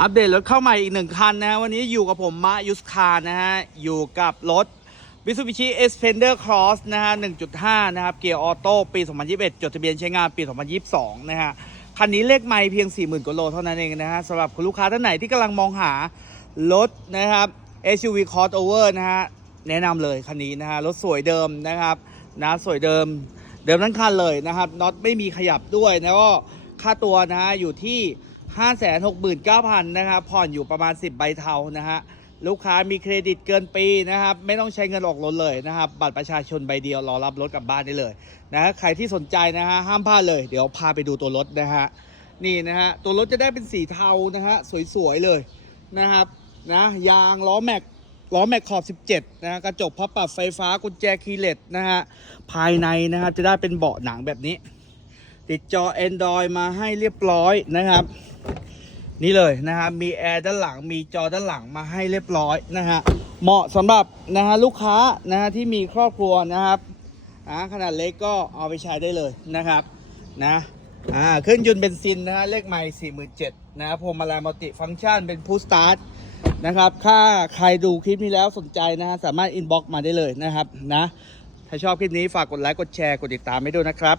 อัปเดตรถเข้าใหม่อีกหนึ่งคันนะฮะวันนี้อยู่กับผมมะยุสคานะฮะ อยู่กับรถ Mitsubishi Xpander Cross นะฮะ 1.5 นะครับ เกียร์ออโต้ปี 2021 จดทะเบียนใช้งานปี 2022 นะฮะ คันนี้เลขไม่เพียง 40,000กว่าโลเท่านั้นเองนะฮะสำหรับคุณลูกค้าท่านไหนที่กำลังมองหารถนะครับ SUV crossover นะฮะ แนะนำเลยคันนี้นะฮะ รถสวยเดิมนะครับนะสวยเดิมเดิมทั้งคันเลยนะครับน็อตไม่มีขยับด้วยแล้วก็ค่าตัวนะฮะอยู่ที่ 569,000นะครับ ผ่อนอยู่ประมาณ10ใบเทานะฮะ ลูกค้ามีเครดิตเกินปีนะครับ ไม่ต้องใช้เงินออกรถเลยนะครับ บัตรประชาชนใบเดียวรอรับรถกลับบ้านได้เลยนะฮะใครที่สนใจนะฮะห้ามพลาดเลย เดี๋ยวพาไปดูตัวรถนะฮะ นี่นะฮะ ตัวรถจะได้เป็นสีเทานะฮะ สวยๆเลยนะครับนะยางล้อแม็กล้อแม็กขอบ 17 นะฮะกระจกพับปรับไฟฟ้ากุญแจคีย์เลสนะฮะ ภายในนะครับจะได้เป็นเบาะหนังแบบนี้ ติดจอ Android มาให้เรียบร้อยนะครับ นี่เลยนะครับมีแอร์ด้านหลังมีจอด้านหลังมาให้เรียบร้อยนะฮะเหมาะสำหรับนะฮะลูกค้านะฮะที่มีครอบครัวนะครับอ่าขนาดเล็กก็เอาไปใช้ได้เลยนะครับนะอ่าเครื่องยนต์เบนซินนะฮะเลขใหม่47,000นะครับพวงมาลัยมัลติฟังก์ชันเป็นพูสตาร์ทนะครับถ้าใครดูคลิปนี้แล้วสนใจนะฮะสามารถอินบ็อกซ์มาได้เลยนะครับนะถ้าชอบคลิปนี้ฝากกดไลค์กดแชร์กดติดตามให้ด้วยนะครับ